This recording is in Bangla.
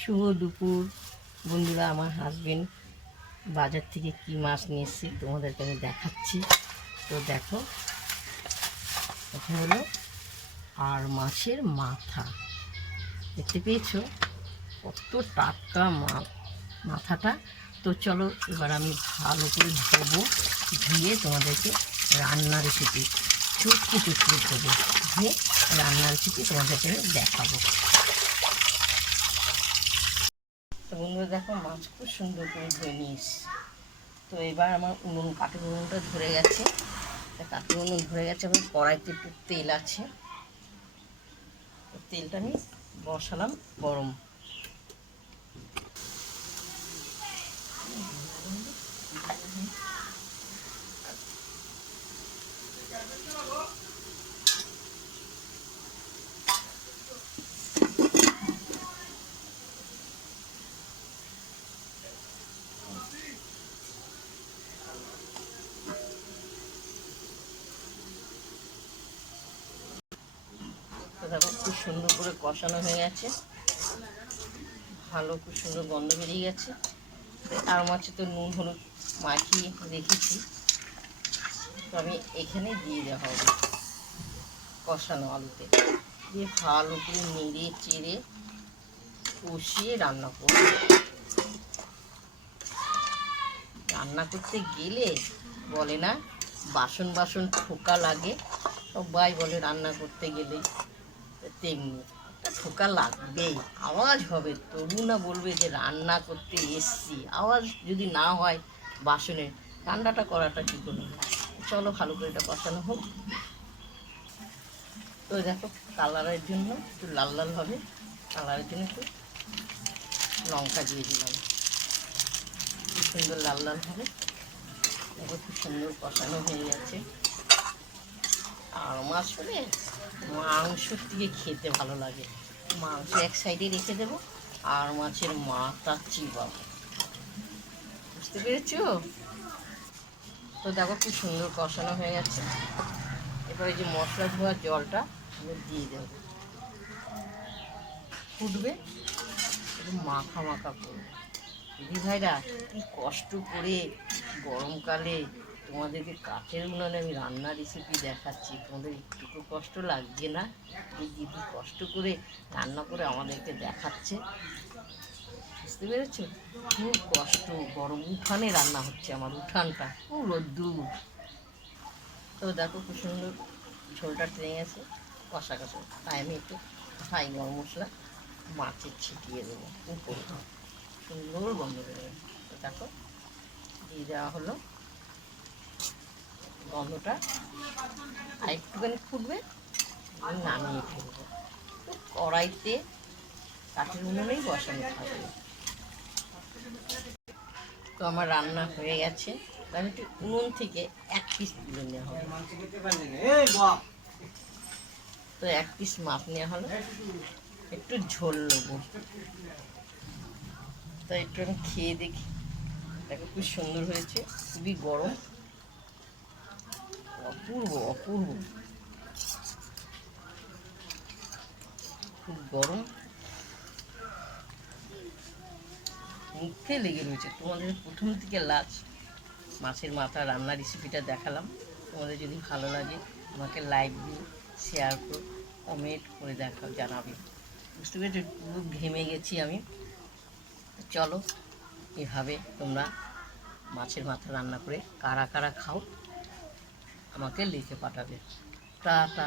শুভ দুপুর বন্ধুরা। আমার হাজবেন্ড বাজার থেকে কি মাছ নিয়ে এসেছি তোমাদেরকে আমি দেখাচ্ছি। তো দেখো, এটা হলো আর মাছের মাথা, দেখতে পেয়েছো কত টাটকা মাথাটা। তো চলো এবার আমি ভালো করে ধোবো, ধুয়ে তোমাদেরকে রান্নার রেসিপি চটকে চটকে ধোবো, ধুয়ে রান্নার রেসিপি তোমাদেরকে আমি দেখাবো। তো বন্ধুরা দেখো, মাছ খুব সুন্দর করে ধুয়ে নিস। তো এবার আমার কাঠের উনুনটা ধরে গেছে, কাঠের উনুন ধরে গেছে। আমার কড়াইতে একটু তেল আছে, তেলটা আমি বসালাম গরম। তো দেখো খুব সুন্দর করে কষানো হয়ে গেছে, ভালো খুব সুন্দর গন্ধ বেরিয়ে গেছে। আর মাছে তো নুন হলুদ মাখিয়ে রেখেছি, তো আমি এখানে দিয়ে দেওয়া হবে কষানো আলুতে, দিয়ে ভালো করে নেড়ে চেড়ে কষিয়ে রান্না করব। রান্না করতে গেলে বলে না বাসন বাসন ঠোকা লাগে, সবাই বলে রান্না করতে গেলে তেমনি ঠোকা লাগবেই, আওয়াজ হবে। তবু না বলবে যে রান্না করতে এসছি, আওয়াজ যদি না হয় বাসনে, রান্নাটা করাটা কী করে? চলো ভালো করে এটা কষানো হোক। তো দেখো কালারের জন্য একটু লাল লাল হবে, কালারের জন্য একটু লঙ্কা দিয়ে দিলাম, খুব সুন্দর লাল লাল হবে। দেখো খুব সুন্দর কষানো হয়ে গেছে। আর মাছ হলে মাংসর থেকে খেতে ভালো লাগে। মাংস এক সাইডে রেখে দেবো, আর মাছের মাথা চিবাবো, বুঝতে পেরেছো? তো দেখো খুব সুন্দর কষানো হয়ে গেছে। এবারে যে মশলা ধোয়ার জলটা আমি দিয়ে দেবো, ফুটবে, একটু মাখা মাখা করবো। দিদি ভাইরা কি কষ্ট করে গরমকালে তোমাদেরকে কাঠের উনুনে আমি রান্নার রেসিপি দেখাচ্ছি, তোমাদের একটুকু কষ্ট লাগছে না? দিদি কষ্ট করে রান্না করে আমাদেরকে দেখাচ্ছে, বুঝতে পেরেছো? খুব কষ্ট, গরম উঠানে রান্না হচ্ছে, আমার উঠানটা খুব রোদ্দুর। তো দেখো খুব সুন্দর ঝোলটা টেনে গেছে, কষা কষা। তাই আমি একটু ফ্রাই গরম মশলা মাছের ছিটিয়ে দেবো উপরে, সুন্দর গন্ধ বেরোবে। তো দেখো দিয়ে দেওয়া হলো, গন্ধটা আর একটুখানি ফুটবে, আমি নামিয়ে ফেলবো। তো কড়াইতে কাঠের উনুনেই বসানো থাকবে। তো আমার রান্না হয়ে গেছে, আমি একটু উনুন থেকে এক পিস তুলে নেওয়া হবে। তো এক পিস মাছ নেওয়া হলো, একটু ঝোল নেবো। তো একটু আমি খেয়ে দেখি, দেখো খুব সুন্দর হয়েছে, খুবই গরম, অপূর্ব অপূর্ব, খুব গরম, মুখে লেগে রয়েছে। তোমাদের প্রথম থেকে লাস্ট মাছের মাথা রান্নার রেসিপিটা দেখালাম। তোমাদের যদি ভালো লাগে আমাকে লাইক দিও, শেয়ার করো, কমেন্ট করে দেখাও, জানাবে। বুঝতে পেরেছি, পুরো ঘেমে গেছি আমি। চলো এভাবে তোমরা মাছের মাথা রান্না করে কারা কারা খাও আমাকে লিখে পাঠাবে। টাটা।